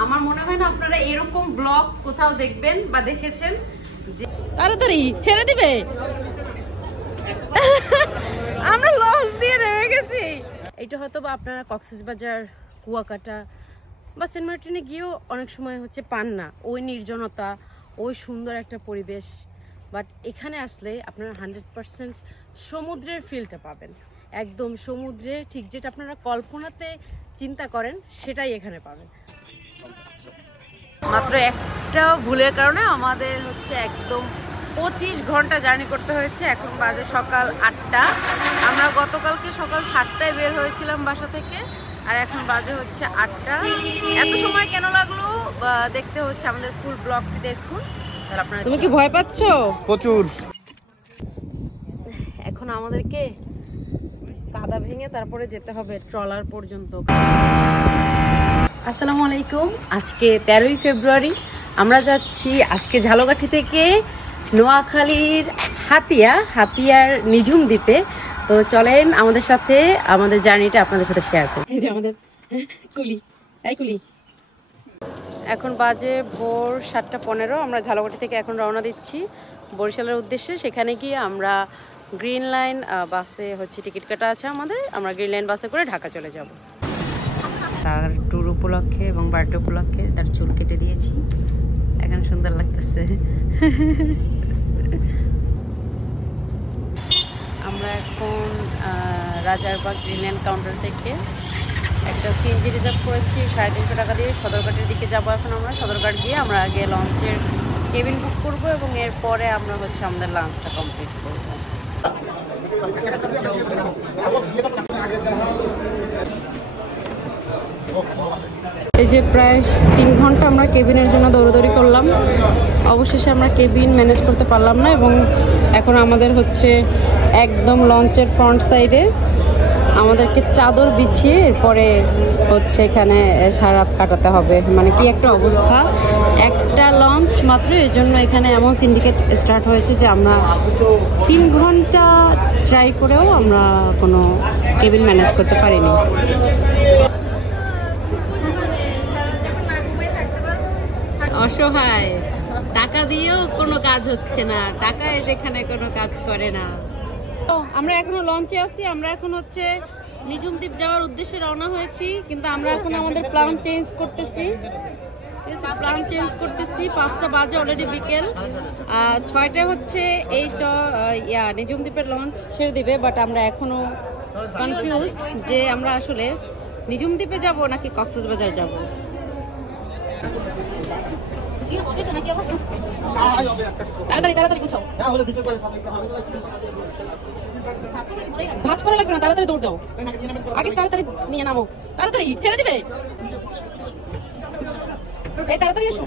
আমার মনে হয় না আপনারা এরকম ব্লগ কোথাও দেখবেন বা দেখেছেন যে তাড়াতাড়ি ছেড়ে দিবে। আমরা লঞ্চ দিয়ে রয়ে গেছি। এটা হয়তো বা আপনারা কক্সবাজার, কুয়াকাটা বা সেন্ট মার্টিনে গিয়েও অনেক সময় হচ্ছে পান না ওই নির্জনতা, ওই সুন্দর একটা পরিবেশ। বাট এখানে আসলে আপনারা 100% সমুদ্রের ফিলটা পাবেন। একদম সমুদ্রে ঠিক যেটা আপনারা কল্পনাতে চিন্তা করেন সেটাই এখানে পাবেন। মাত্র একটা ভুলের কারণে আমাদের হচ্ছে একদম 25 ঘন্টা জার্নি করতে হয়েছে। এখন বাজে সকাল 8টা। আমরা গতকালকে সকাল 7টায় বের হয়েছিলাম বাসা থেকে, আর এখন বাজে হচ্ছে 8টা। এত সময় কেন লাগলো দেখতে হচ্ছে আমাদের ফুল ব্লগটি দেখুন। আপনারা তুমি কি ভয় পাচ্ছ? প্রচুর। এখন আমাদেরকে কাদা ভেঙে তারপরে যেতে হবে ট্রলার পর্যন্ত। আসসালামু আলাইকুম। আজকে 13ই ফেব্রুয়ারি। আমরা যাচ্ছি আজকে ঝালকাঠি থেকে নোয়াখালীর হাতিয়ার নিঝুম দ্বীপে। তো চলেন আমাদের সাথে আমাদের জার্নিটা আপনাদের সাথে শেয়ার করি। এই যে আমাদের কুলি। এখন বাজে ভোর 7:15। আমরা ঝালকাঠি থেকে এখন রওনা দিচ্ছি বরিশালের উদ্দেশ্যে। সেখানে গিয়ে আমরা গ্রিন লাইন বাসে হচ্ছে টিকিট কাটা আছে আমাদের। আমরা গ্রিন লাইন বাসে করে ঢাকা চলে যাব। তার ট্যুর উপলক্ষে এবং বার্থডে উপলক্ষে তার চুল কেটে দিয়েছি। এখন সুন্দর লাগতেছে। আমরা এখন রাজারবাগ গ্রিন লাইন কাউন্টার থেকে একটা সিএনজি রিজার্ভ করেছি 350 টাকা দিয়ে। সদরঘাটের দিকে যাব। এখন আমরা সদরঘাট গিয়ে আমরা আগে লঞ্চের কেবিন বুক করব এবং এরপরে আমরা হচ্ছে আমাদের লাঞ্চটা কমপ্লিট করব। এই যে প্রায় 3 ঘন্টা আমরা কেবিনের জন্য দৌড়াদৌড়ি করলাম। অবশেষে আমরা কেবিন ম্যানেজ করতে পারলাম না এবং এখন আমাদের হচ্ছে একদম লঞ্চের ফ্রন্ট সাইডে আমাদেরকে চাদর বিছিয়ে এরপরে হচ্ছে এখানে সারা রাত কাটাতে হবে। মানে কি একটা অবস্থা, একটা লঞ্চ মাত্র, এই জন্য এখানে এমন সিন্ডিকেট স্টার্ট হয়েছে যে আমরা 3 ঘন্টা ট্রাই করেও আমরা কোনো কেবিন ম্যানেজ করতে পারিনি। অসহায়, টাকা দিয়েও কোনো কাজ হচ্ছে না, টাকায় যেখানে কোনো কাজ করে না। আমরা এখনো লঞ্চে আছি। আমরা এখন হচ্ছে নিঝুম দ্বীপ যাওয়ার উদ্দেশ্যে রওনা হয়েছি, কিন্তু আমরা এখন আমাদের প্ল্যান চেঞ্জ করতেছি। 5টা বাজে, অলরেডি বিকেল। 6টায় হচ্ছে এই নিঝুম দ্বীপের লঞ্চ ছেড়ে দিবে। বাট আমরা এখনো কনফিউজড যে আমরা আসলে নিঝুম দ্বীপে যাব নাকি কক্সবাজার যাব। তাড়াতাড়ি গুছাও। ভাঁজ করা লাগবে না, তাড়াতাড়ি দৌড় দাও। আগে তাড়াতাড়ি নিয়ে নামো, তাড়াতাড়ি ছেড়ে দিবে। এই তাড়াতাড়ি এসো,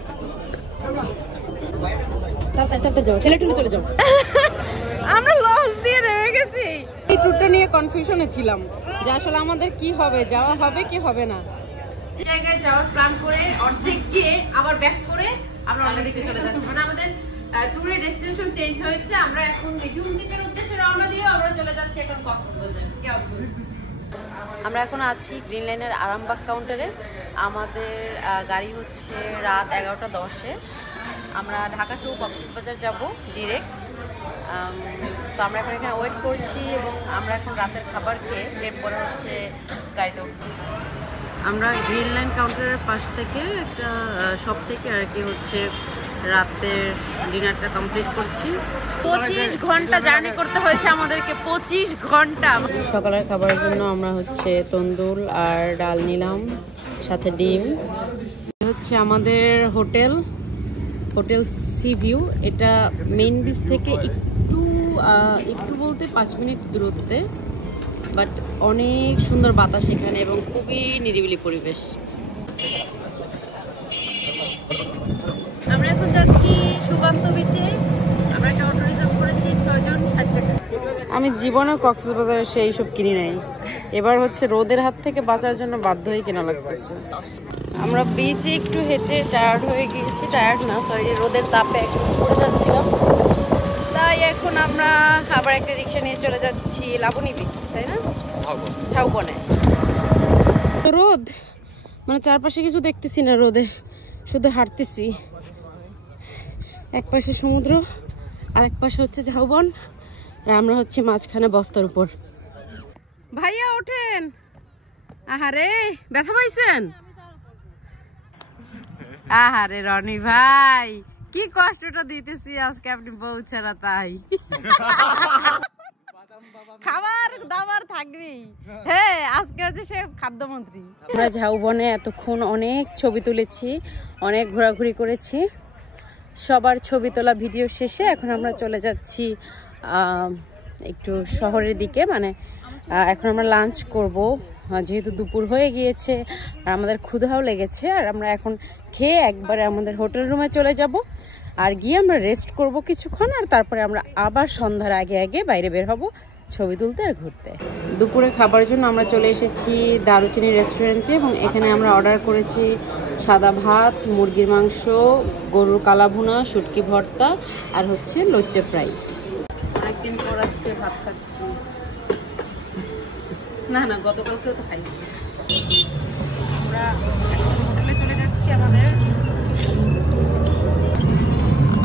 তাড়াতাড়ি যাও, ঠেলে চলে যাও। আমরা লঞ্চ দিয়ে রয়ে গেছি। এই ট্যুরটা নিয়ে কনফিউশনে ছিলাম যে আসলে আমাদের কি হবে, যাওয়া হবে কি হবে না। জায়গায় যাওয়ার প্ল্যান করে অর্ধেক গিয়ে আবার ব্যাক করে আমরা অন্যদিকে চলে যাচ্ছি। মানে আমাদের ট্যুরের ডেস্টিনেশন চেঞ্জ হয়েছে। আমরা এখন নিঝুম দ্বীপের উদ্দেশ্যে রওনা দিয়ে আমরা চলে যাচ্ছি এখন কক্সবাজার। আমরা এখন আছি গ্রিন লাইনের আরামবাগ কাউন্টারে। আমাদের গাড়ি হচ্ছে রাত 11:10-এ। আমরা ঢাকা টু কক্সবাজার যাব ডিরেক্ট। তো আমরা এখন এখানে ওয়েট করছি এবং আমরা এখন রাতের খাবার খেয়ে এরপরে হচ্ছে গাড়িতে উঠব। আমরা গ্রিন লাইন কাউন্টারের পাশ থেকে একটা শপ থেকে আর কি হচ্ছে রাতের ডিনারটা কমপ্লিট করছি। 25 ঘন্টা জার্নি করতে হয়েছে আমাদেরকে, 25 ঘন্টা। সকালের খাবারের জন্য আমরা হচ্ছে তন্দুর আর ডাল নিলাম, সাথে ডিম। হচ্ছে আমাদের হোটেল সি ভিউ। এটা মেইন বিচ থেকে একটু বলতে 5 মিনিট দূরত্বে। বাট অনেক সুন্দর বাতাস এখানে এবং খুবই নিরিবিলি পরিবেশ। আমরা এখন যাচ্ছি সুকান্ত বিচে। আমরা একটা অটো রিজার্ভ করেছি 6 জন, 60 টাকা। আমি জীবনে কক্সবাজারে এসে এইসব কিনি নাই। এবার হচ্ছে রোদের হাত থেকে বাঁচার জন্য বাধ্য হয়ে কেনা লাগতেছে। আমরা বিচে একটু হেঁটে টায়ার্ড হয়ে গিয়েছি, রোদের তাপে একটু ঘুরে যাচ্ছিলাম। তাই এখন আমরা আবার একটা রিক্সা নিয়ে চলে যাচ্ছি লাবণী বিচ, তাই না, ঝাউবনে। রোদ মানে চারপাশে কিছু দেখতেছি না রোদে, শুধু হাঁটতেছি। এক পাশে সমুদ্র আর এক পাশে হচ্ছে ঝাউবন, আর আমরা হচ্ছে মাঝখানে বস্তার উপর। ভাইয়া ওঠেন। আহারে ব্যথা পাইছেন? আহারে রনি ভাই কি কষ্টটা দিতেছি আজকে আপনি বউ ছাড়া, তাই খাবার দাবার থাকবেই। হ্যাঁ আজকে হচ্ছে সে খাদ্যমন্ত্রী। আমরা ঝাউবনে এতক্ষণ অনেক ছবি তুলেছি, অনেক ঘোরাঘুরি করেছি। সবার ছবি তোলা ভিডিও শেষে এখন আমরা চলে যাচ্ছি একটু শহরের দিকে। মানে এখন আমরা লাঞ্চ করব, যেহেতু দুপুর হয়ে গিয়েছে আর আমাদের ক্ষুধাও লেগেছে। আর আমরা এখন খেয়ে একবারে আমাদের হোটেল রুমে চলে যাব, আর গিয়ে আমরা রেস্ট করব কিছুক্ষণ, আর তারপরে আমরা আবার সন্ধ্যার আগে আগে বাইরে বের হব ছবি তুলতে আর ঘুরতে। দুপুরে খাবারের জন্য আমরা চলে এসেছি দারুচিনি রেস্টুরেন্টে, এবং এখানে আমরা অর্ডার করেছি সাদা ভাত, মুরগির মাংস, গরুর কালাভুনা, শুটকি ভর্তা আর হচ্ছে লইট্টে ফ্রাই। অনেকদিন পর আজকে ভাত খাচ্ছি। না না গতকালকেও তো খাইছি। আমরা হোটেলে চলে যাচ্ছি আমাদের।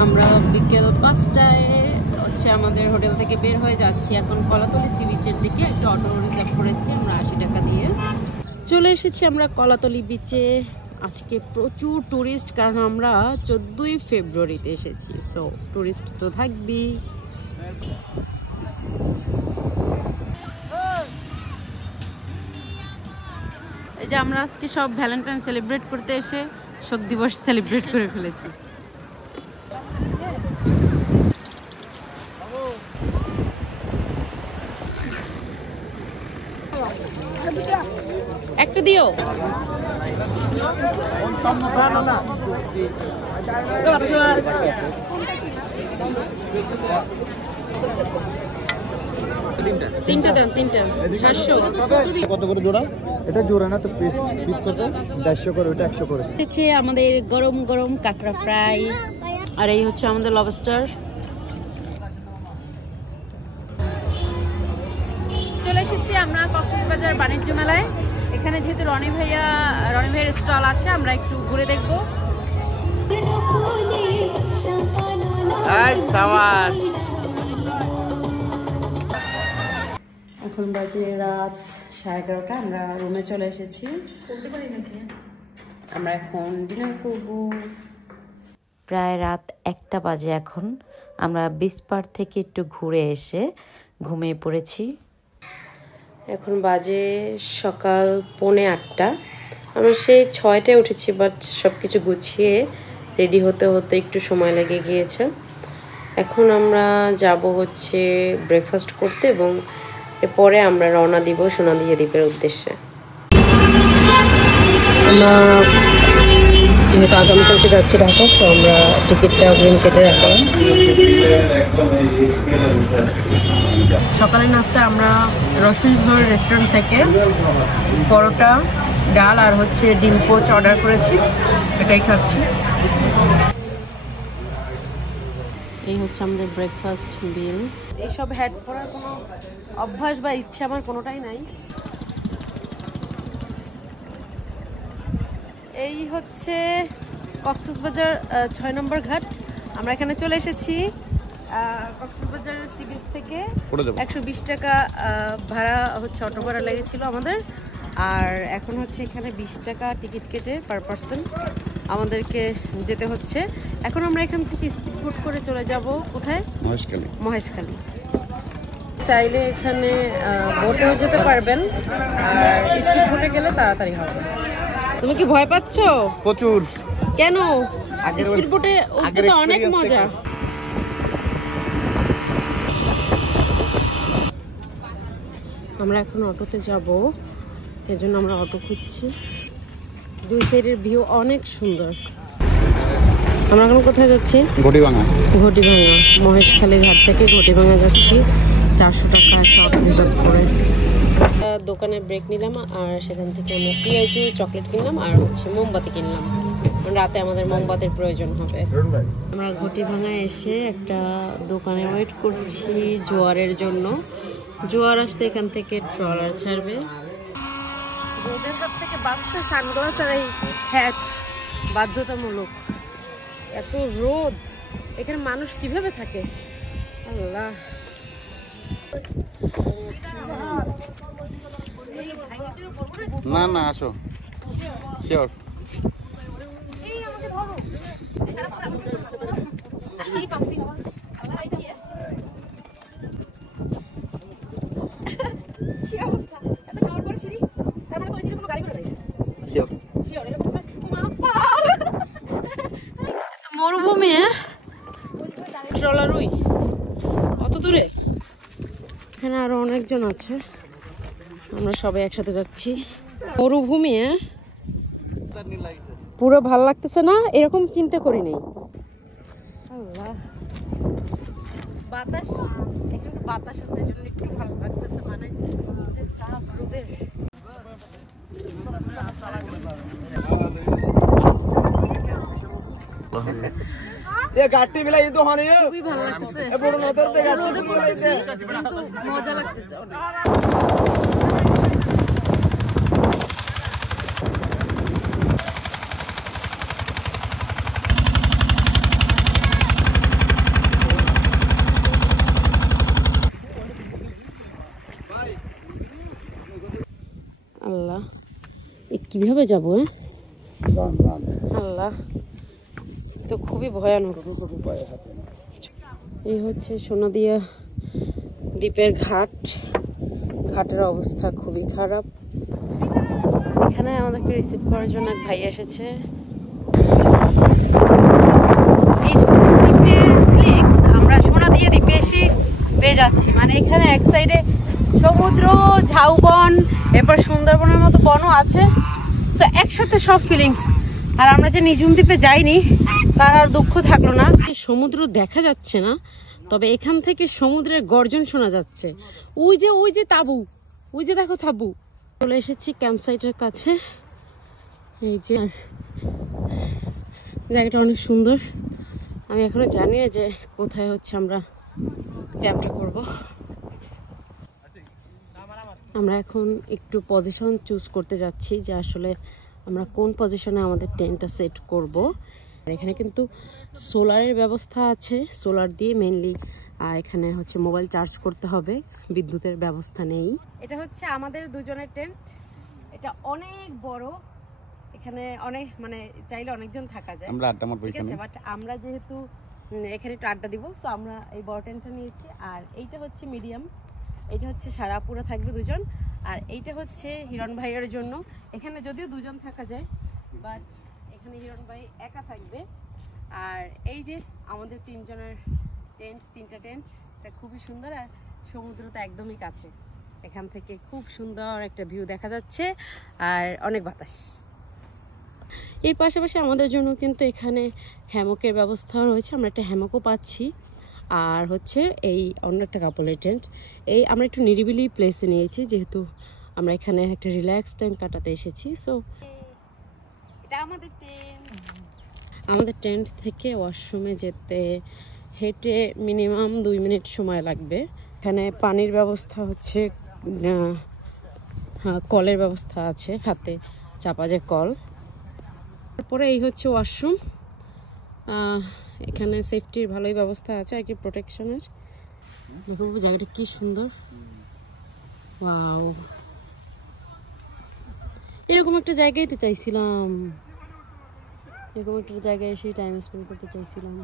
আমরা বিকেল 5টায় হচ্ছে আমাদের হোটেল থেকে বের হয়ে যাচ্ছি এখন কলাতলি সি বিচের দিকে। একটা অটো রিজার্ভ করেছি আমরা 80 টাকা দিয়ে। চলে এসেছি আমরা কলাতলি বিচে। আজকে প্রচুর টুরিস্ট, কারণ আমরা 14ই ফেব্রুয়ারিতে এসেছি, সো টুরিস্ট তো থাকবেই। এই যে আমরা আজকে সব ভ্যালেন্টাইন সেলিব্রেট করতে এসে শোক দিবস সেলিব্রেট করে ফেলেছি। একটা দিও। তিনটা দেন, তিনটা 700। কত করে জোড়া? এটা জোড়া না তো, পিস পিস কত? 150 করে, ওটা 100 করে। হচ্ছে আমাদের গরম গরম কাঁকড়া ফ্রাই, আর এই হচ্ছে আমাদের লবস্টার। চলে এসেছি আমরা কক্সবাজার বাণিজ্য মেলায়। এখানে যেহেতু রনি ভাইয়ের স্টল আছে, আমরা একটু ঘুরে দেখবো। এখন বাজে রাত 11:30, আমরা রুমে চলে এসেছি। আমরা এখন ডিনার করব। প্রায় রাত 1টা বাজে এখন। আমরা বিচ পার থেকে একটু ঘুরে এসে ঘুমিয়ে পড়েছি। এখন বাজে সকাল 7:45। আমরা সেই 6টায় উঠেছি, বাট সব কিছু গুছিয়ে রেডি হতে হতে একটু সময় লেগে গিয়েছে। এখন আমরা যাব হচ্ছে ব্রেকফাস্ট করতে, এবং এরপরে আমরা রওনা দিব সোনাদিয়া দ্বীপের উদ্দেশ্যে। আমরা যেহেতু আগামীকালকে যাচ্ছি ঢাকা, সো আমরা টিকিটটা অগ্রিম কেটে রাখলাম। সকালের নাস্তা আমরা রসুলঝোড় রেস্টুরেন্ট থেকে পরোটা, ডাল আর হচ্ছে ডিম পোচ অর্ডার করেছি, এটাই খাচ্ছি। এই হচ্ছে আমাদের ব্রেকফাস্ট বিল। এইসব হ্যাড করার কোনো অভ্যাস বা ইচ্ছে আমার কোনোটাই নাই। এই হচ্ছে কক্সবাজার 6 নম্বর ঘাট। আমরা এখানে চলে এসেছি কক্সবাজার সি বিচ থেকে। 120 টাকা ভাড়া হচ্ছে অটো ভাড়া লেগেছিল আমাদের, আর এখন হচ্ছে এখানে 20 টাকা টিকিট কেটে পার পার্সন আমাদেরকে যেতে হচ্ছে। এখন আমরা এখান থেকে স্পিড বোট করে চলে যাব কোথায়? মহেশখালী। চাইলে এখানে বোটেও যেতে পারবেন, আর স্পিড বোটে গেলে তাড়াতাড়ি হবে। তুমি কি ভয় পাচ্ছ? প্রচুর। কেন? স্পিড বোটে উঠতে তো অনেক মজা। আমরা এখন অটোতে যাব, এজন্য আমরা অটো খুঁজছি। দুই সাইডের ভিউ অনেক সুন্দর। আমরা এখন কোথায় যাচ্ছি? ঘটিভাঙা। মহেশখালী ঘাট থেকে ঘটিভাঙা যাচ্ছি। 400 টাকা একটা অটো রিজার্ভ করে। দোকানে ব্রেক নিলাম, আর সেখান থেকে আমরা পিয়াজু চকলেট কিনলাম আর হচ্ছে মোমবাতি কিনলাম। রাতে আমাদের মোমবাতির প্রয়োজন হবে। আমরা ঘটিভাঙায় এসে একটা দোকানে ওয়েট করছি জোয়ারের জন্য। জোয়ার আসলে এখান থেকে ট্রলার ছাড়বে। রোদের হাত থেকে বাঁচতে সানগ্লাস আর এই হ্যাট বাধ্যতামূলক। এত রোদ, এখানে মানুষ কিভাবে থাকে আল্লাহ। না না আসো, শিওর। মরুভূমি, ট্রলারুই অত দূরে। এখানে আরো অনেকজন আছে, আমরা সবাই একসাথে যাচ্ছি। মরুভূমি পুরো ভাল লাগতেছে না, এরকম চিন্তা করি নাই। আল্লাহ, বাতাস, এখানে বাতাস আছে, এজন্য একটু ভালো লাগতেছে। মানে যে তাপ রোদের। খুবই ভালো লাগতেছে, রোদে পড়তেছি কিন্তু মজা লাগতেছে অনেক। আল্লাহ, কিভাবে যাবো? আল্লাহ, তো খুবই ভয়ানক। এই হচ্ছে সোনাদিয়া দ্বীপের ঘাট। ঘাটের অবস্থা খুবই খারাপ। এখানে আমাদেরকে রিসিভ করার জন্য এক ভাই এসেছে। এই দ্বীপের ফ্লিক্স আমরা সোনাদিয়া দ্বীপে এসে পেয়ে যাচ্ছি। মানে এখানে এক সাইডে সমুদ্র, ঝাউবন, এরপর সুন্দরবনের মতো বনও আছে। সো একসাথে সব ফিলিংস। আর আমরা যে নিঝুম দ্বীপে যাইনি তার আর দুঃখ থাকলো না। সমুদ্র দেখা যাচ্ছে না, তবে এখান থেকে সমুদ্রের গর্জন শোনা যাচ্ছে। ওই যে তাঁবু, ওই যে দেখো তাঁবু। চলে এসেছি ক্যাম্প সাইটের কাছে। এই যে জায়গাটা অনেক সুন্দর। আমি এখনো জানি না যে কোথায় হচ্ছে আমরা ক্যাম্পটা করব। আমরা এখন একটু পজিশন চুজ করতে যাচ্ছি যে আসলে আমরা কোন পজিশনে আমাদের টেন্টটা সেট করব। এখানে কিন্তু সোলারের ব্যবস্থা আছে, সোলার দিয়ে মেইনলি। আর এখানে হচ্ছে মোবাইল চার্জ করতে হবে, বিদ্যুতের ব্যবস্থা নেই। এটা হচ্ছে আমাদের দুজনের টেন্ট। এটা অনেক বড়, এখানে অনেক মানে চাইলে অনেকজন থাকা যায়। আমরা আড্ডা মারবো এখানে, বাট আমরা যেহেতু এখানে একটু আড্ডা দিব, সো আমরা এই বড় টেন্টটা নিয়েছি। আর এইটা হচ্ছে মিডিয়াম, এইটা হচ্ছে সারা পুরো থাকবে দুজন। আর এইটা হচ্ছে হিরণ ভাইয়ের জন্য। এখানে যদিও দুজন থাকা যায়, বাট এখানে হিরণ ভাই একা থাকবে। আর এই যে আমাদের তিনজনের টেন্ট, তিনটা টেন্ট। এটা খুবই সুন্দর। আর সমুদ্র তো একদমই কাছে, এখান থেকে খুব সুন্দর একটা ভিউ দেখা যাচ্ছে আর অনেক বাতাস। এর পাশাপাশি আমাদের জন্য কিন্তু এখানে হ্যামকের ব্যবস্থাও রয়েছে, আমরা একটা হ্যামকও পাচ্ছি। আর হচ্ছে এই অন্য একটা কাপলের টেন্ট। এই আমরা একটু নিরিবিলি প্লেসে নিয়েছি, যেহেতু আমরা এখানে একটা রিল্যাক্স টাইম কাটাতে এসেছি। সো এটা আমাদের টেন্ট থেকে ওয়াশরুমে যেতে হেঁটে মিনিমাম 2 মিনিট সময় লাগবে। এখানে পানির ব্যবস্থা হচ্ছে, হ্যাঁ কলের ব্যবস্থা আছে, হাতে চাপা যে কল। তারপরে এই হচ্ছে ওয়াশরুম। এখানে সেফটির ভালোই ব্যবস্থা আছে আর কি, প্রোটেকশনের। দেখো জায়গাটা কি সুন্দর, ওয়াও। এরকম একটা জায়গায় তো চাইছিলাম, এরকম একটা জায়গায় এসে টাইম স্পেন্ড করতে চাইছিলাম।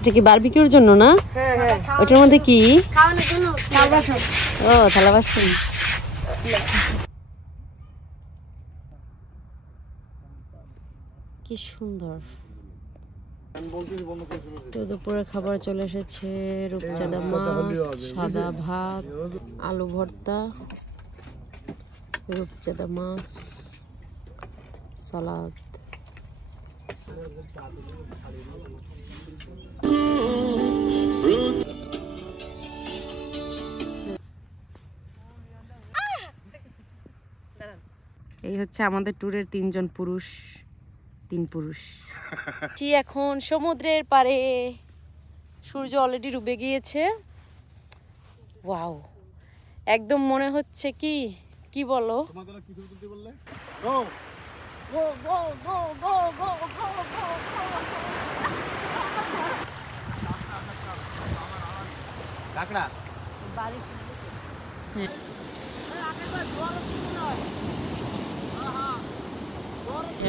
এটা কি বারবিকিউর জন্য না? ওটার মধ্যে কি? ও থালা বাসন। কি সুন্দর। তো দুপুরে খাবার চলে এসেছে, রূপচাঁদা মাছ, সাদা ভাত, আলু ভর্তা, রূপচাঁদা মাছ, সালাদ। এই হচ্ছে আমাদের ট্যুরের 3 পুরুষ। এখন সমুদ্রের পারে, সূর্য অলরেডি ডুবে গিয়েছে। ওয়াও, একদম মনে হচ্ছে কি কি বলো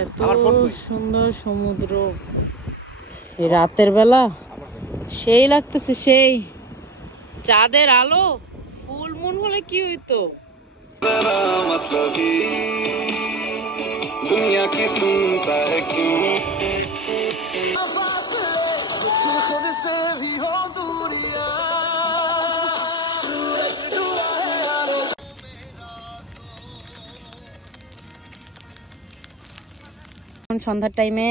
এত সুন্দর সমুদ্র এই রাতের বেলা সেই লাগতেছে, সেই চাঁদের আলো। ফুল মুন হলে কি হইতো। দুনিয়া কি শুনতা है क्यों खुद से भी हो दूरियां সন্ধ্যার টাইমে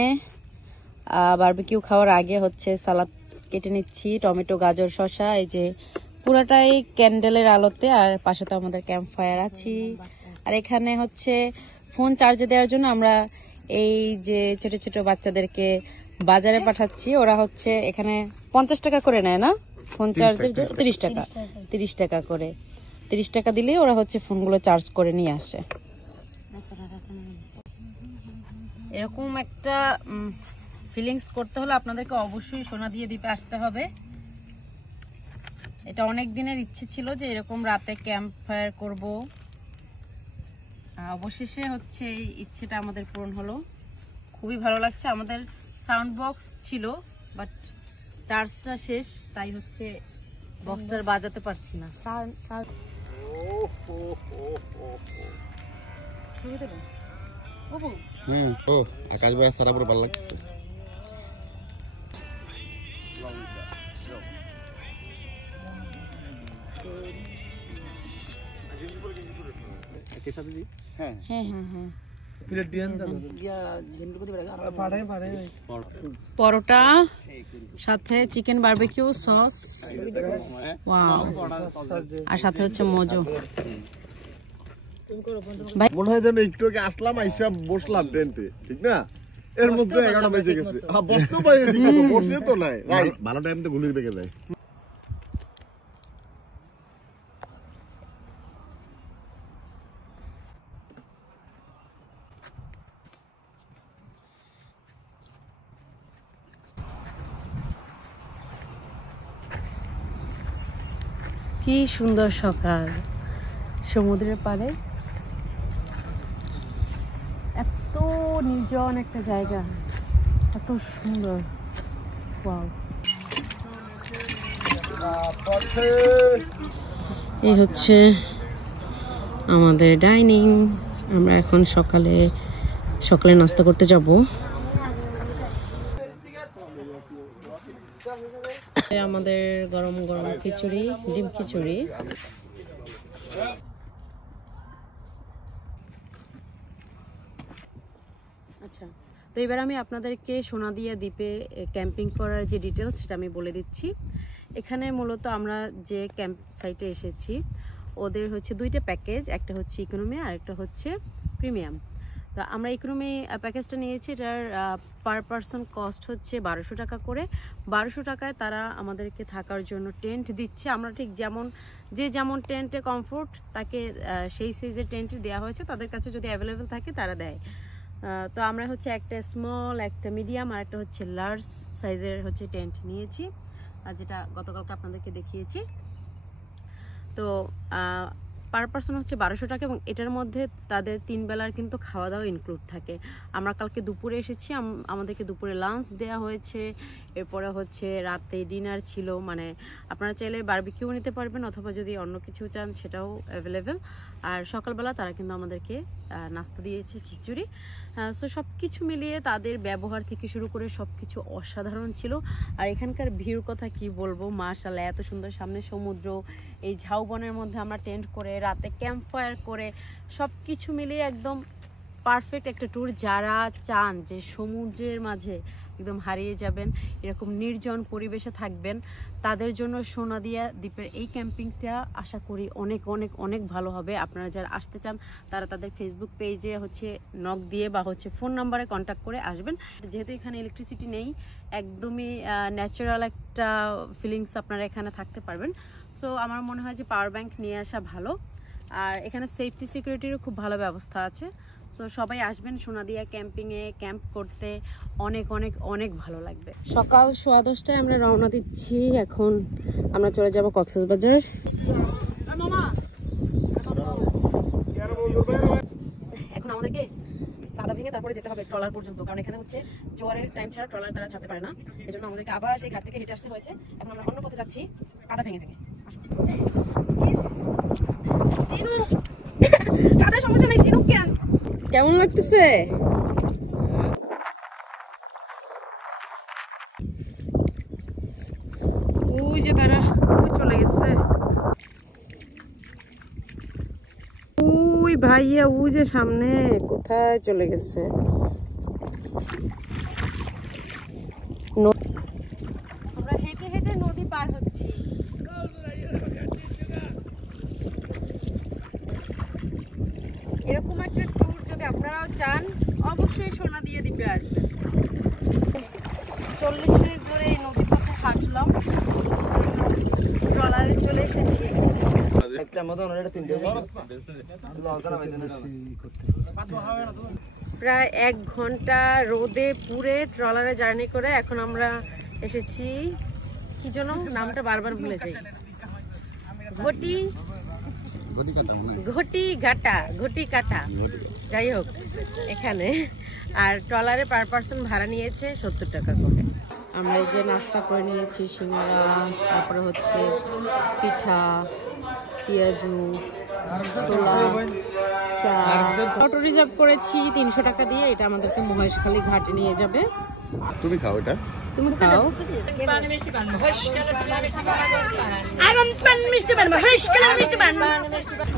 বারবিকিউ খাওয়ার আগে হচ্ছে সালাদ কেটে নিচ্ছি, টমেটো, গাজর, শসা। এই যে পুরাটাই ক্যান্ডেলের আলোতে, আর পাশে তো আমাদের ক্যাম্প ফায়ার আছি। আর এখানে হচ্ছে ফোন চার্জে দেওয়ার জন্য আমরা এই যে ছোট ছোট বাচ্চাদেরকে বাজারে পাঠাচ্ছি। ওরা হচ্ছে এখানে 50 টাকা করে নেয় না ফোন চার্জের, 30 টাকা করে। 30 টাকা দিলেই ওরা হচ্ছে ফোনগুলো চার্জ করে নিয়ে আসে। এরকম একটা ফিলিংস করতে হলে আপনাদেরকে অবশ্যই সোনাদিয়া দ্বীপে আসতে হবে। এটা অনেক দিনের ইচ্ছে ছিল যে এরকম রাতে ক্যাম্প ফায়ার করবো। অবশেষে হচ্ছে এই ইচ্ছেটা আমাদের পূরণ হলো। খুবই ভালো লাগছে। আমাদের সাউন্ড বক্স ছিল বাট চার্জটা শেষ, তাই হচ্ছে বক্সটার বাজাতে পারছি না। আকাশ ভাই সারা পুরো ভালো লাগছে। পরোটা সাথে চিকেন বারবিকিউ সস, আর সাথে হচ্ছে মোজো। মনে হয় যেন একটু আগে আসলাম, আইসা বসলাম টেন্টে, ঠিক না? এর মধ্যে 11টা বেজে গেছে। বসতেও পারি গেছি, বসে তো নাই। ভালো টাইম তো ঘুলির বেগে যায়। কি সুন্দর সকাল সমুদ্রের পাড়ে, এত নির্জন একটা জায়গা, এত সুন্দর। এই হচ্ছে আমাদের ডাইনিং। আমরা এখন সকালে নাস্তা করতে যাব। আমাদের গরম গরম খিচুড়ি, ডিম খিচুড়ি। আচ্ছা, তো এবার আমি আপনাদেরকে সোনাদিয়া দ্বীপে ক্যাম্পিং করার যে ডিটেলস সেটা আমি বলে দিচ্ছি। এখানে মূলত আমরা যে ক্যাম্প সাইটে এসেছি ওদের হচ্ছে দুইটা প্যাকেজ, একটা হচ্ছে ইকোনমি আর একটা হচ্ছে প্রিমিয়াম। তো আমরা ইকোনমি প্যাকেজটা নিয়েছি, এটার পার পারসন কস্ট হচ্ছে 1200 টাকা করে। 1200 টাকায় তারা আমাদেরকে থাকার জন্য টেন্ট দিচ্ছে। আমরা ঠিক যেমন টেন্টে কমফোর্ট তাকে সেই সাইজের টেন্টই দেওয়া হয়েছে, তাদের কাছে যদি অ্যাভেলেবেল থাকে তারা দেয়। তো আমরা হচ্ছে একটা স্মল, একটা মিডিয়াম আর একটা হচ্ছে লার্জ সাইজের হচ্ছে টেন্ট নিয়েছি, আর যেটা গতকালকে আপনাদেরকে দেখিয়েছি। তো পার পারসন হচ্ছে 1200 টাকা, এবং এটার মধ্যে তাদের 3 বেলার কিন্তু খাওয়া দাওয়া ইনক্লুড থাকে। আমরা কালকে দুপুরে এসেছি, আমাদেরকে দুপুরে লাঞ্চ দেওয়া হয়েছে, এরপরে হচ্ছে রাতে ডিনার ছিল। মানে আপনারা চাইলে বারবিকিউ নিতে পারবেন, অথবা যদি অন্য কিছু চান সেটাও অ্যাভেলেবেল। আর সকালবেলা তারা কিন্তু আমাদেরকে নাস্তা দিয়েছে, খিচুড়ি। সো সব কিছু মিলিয়ে তাদের ব্যবহার থেকে শুরু করে সব কিছু অসাধারণ ছিল। আর এখানকার ভিউর কথা কি বলবো, মাশাআল্লাহ, এত সুন্দর। সামনে সমুদ্র, এই ঝাউবনের মধ্যে আমরা টেন্ট করে রাতে ক্যাম্প ফায়ার করে সব কিছু মিলিয়ে একদম পারফেক্ট একটা ট্যুর। যারা চান যে সমুদ্রের মাঝে একদম হারিয়ে যাবেন, এরকম নির্জন পরিবেশে থাকবেন, তাদের জন্য সোনাদিয়া দ্বীপের এই ক্যাম্পিংটা আশা করি অনেক অনেক অনেক ভালো হবে। আপনারা যারা আসতে চান তারা তাদের ফেসবুক পেজে হচ্ছে নক দিয়ে বা হচ্ছে ফোন নাম্বারে কন্ট্যাক্ট করে আসবেন। যেহেতু এখানে ইলেকট্রিসিটি নেই, একদমই ন্যাচারাল একটা ফিলিংস আপনারা এখানে থাকতে পারবেন। সো আমার মনে হয় যে পাওয়ার ব্যাংক নিয়ে আসা ভালো। আর এখানে সেফটি সিকিউরিটিরও খুব ভালো ব্যবস্থা আছে। সো সবাই আসবেন সোনাদিয়া ক্যাম্পিংয়ে, ক্যাম্প করতে অনেক অনেক অনেক ভালো লাগবে। সকাল 10:15টায় আমরা রওনা দিচ্ছি। এখন আমরা চলে যাব কক্সবাজার। এখন আমাদেরকে কাদা ভেঙে তারপরে যেতে হবে ট্রলার পর্যন্ত, কারণ এখানে হচ্ছে জোয়ারের টাইম ছাড়া ট্রলার তারা ছাড়তে পারে না। এই জন্য আমাদেরকে আবার সেই ঘাট থেকে হেঁটে আসতে হয়েছে। এখন আমরা অন্য পথে যাচ্ছি কাদা ভেঙে ভেঙে। কাদা সমস্যা নেই, চিনুক কেন? কেমন লাগতেছে? ওই যে তারা চলে গেছে। ওই ভাইয়া ওই যে সামনে কোথায় চলে গেছে। আমরা হেঁটে হেঁটে নদী পার হচ্ছি। এরকম একটা ট্যুর যদি আপনারাও চান অবশ্যই সোনাদিয়া দ্বীপে আসবেন। 40 মিনিট ধরে এই নদী পথে হাঁটলাম, ট্রলারে চলে এসেছি। প্রায় 1 ঘন্টা রোদে পুড়ে ট্রলারে জার্নি করে এখন আমরা এসেছি কি যেন নামটা বারবার ভুলে যাই, ঘটি কাটা যাই হোক এখানে। আর ট্রলারে পার পার্সন ভাড়া নিয়েছে 70 টাকা করে। আমরা এই যে নাস্তা করে নিয়েছি, সিঙ্গারা, তারপরে হচ্ছে পিঠা, পেঁয়াজু, ছোলা, চা। অটো রিজার্ভ করেছি 300 টাকা দিয়ে। এটা আমাদেরকে মহেশখালী ঘাটে নিয়ে যাবে। তুমি খাও এটা, তুমি খাও।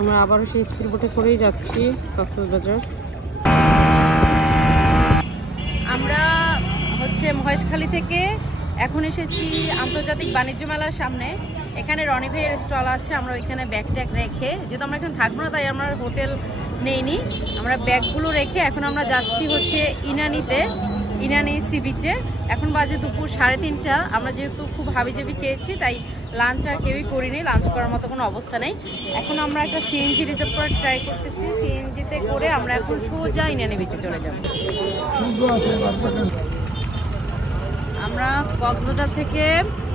আমরা আবারও সেই স্পিড বোটে করেই যাচ্ছি কক্সবাজার। আমরা হচ্ছে মহেশখালী থেকে এখন এসেছি আন্তর্জাতিক বাণিজ্য মেলার সামনে। এখানে রনি ভাইয়ের স্টল আছে। আমরা ওইখানে ব্যাগ ট্যাগ রেখে, যেহেতু আমরা এখানে থাকবো না তাই আমরা হোটেল নেইনি, আমরা ব্যাগগুলো রেখে এখন আমরা যাচ্ছি হচ্ছে ইনানি সি বিচে। এখন বাজে দুপুর 3:30। আমরা যেহেতু খুব হাবিজাবি খেয়েছি তাই লাঞ্চ আর কেউই করিনি, লাঞ্চ করার মতো কোনো অবস্থা নেই। এখন আমরা একটা সিএনজি রিজার্ভ করার ট্রাই করতেছি। সিএনজিতে করে আমরা এখন সোজা ইনানি বিচে চলে যাব। আমরা কক্সবাজার থেকে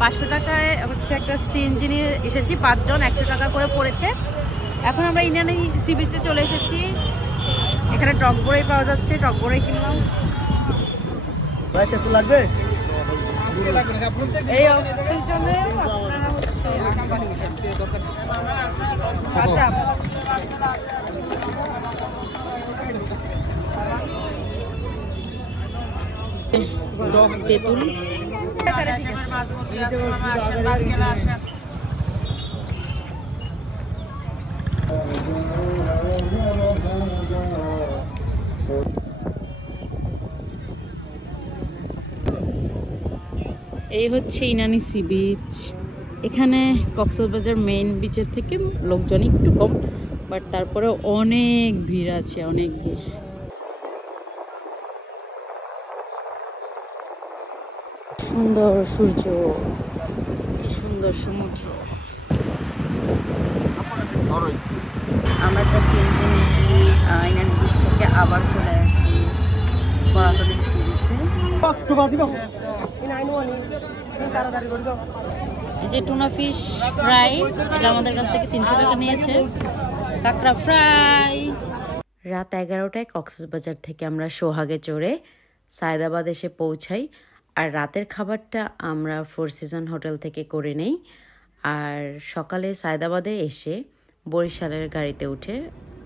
500 টাকায় হচ্ছে একটা সিএনজি নিয়ে এসেছি, 5 জন 100 টাকা করে পড়েছে। এখন আমরা ইনানি সি বিচে চলে এসেছি। এখানে টক বড়াই পাওয়া যাচ্ছে, টক বড়াই কিনলাম। এই অক্সিজেনে আপনারা হচ্ছে আচ্ছা রক তেঁতুল। এই হচ্ছে ইনানি সি বিচ। এখানে কক্সবাজার মেইন বিচের থেকে লোকজন একটু কম, বাট তারপরে অনেক ভিড় আছে, অনেক ভিড়। সুন্দর সূর্য, কি সুন্দর সমুদ্র। আমরা একটা সিএনজি নিয়ে ইনানি বিচ থেকে আবার চলে আসি করাতলি সি বিচে। এই যে টুনা ফিশ ফ্রাই, এটা আমাদের কাছ থেকে 300 টাকা নিয়েছে। কাঁকড়া ফ্রাই। রাত 11টায় কক্সবাজার থেকে আমরা সোহাগে চড়ে সায়দাবাদ এসে পৌঁছাই। আর রাতের খাবারটা আমরা 4 সিজন হোটেল থেকে করে নেই। আর সকালে সায়দাবাদে এসে বরিশালের গাড়িতে উঠে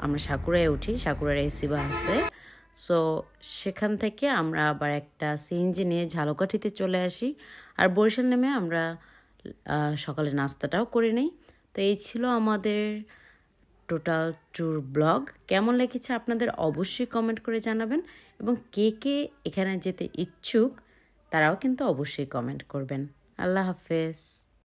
আমরা সাকুরায় উঠি, সাকুরার এসি বাসে। সো সেখান থেকে আমরা আবার একটা সিএনজি নিয়ে ঝালকাঠিতে চলে আসি। আর বরিশাল নেমে আমরা সকালে নাস্তাটাও করে নেই। তো এই ছিল আমাদের টোটাল ট্যুর ব্লগ। কেমন লেগেছে আপনাদের অবশ্যই কমেন্ট করে জানাবেন, এবং কে কে এখানে যেতে ইচ্ছুক তারাও কিন্তু অবশ্যই কমেন্ট করবেন। আল্লাহ হাফেজ।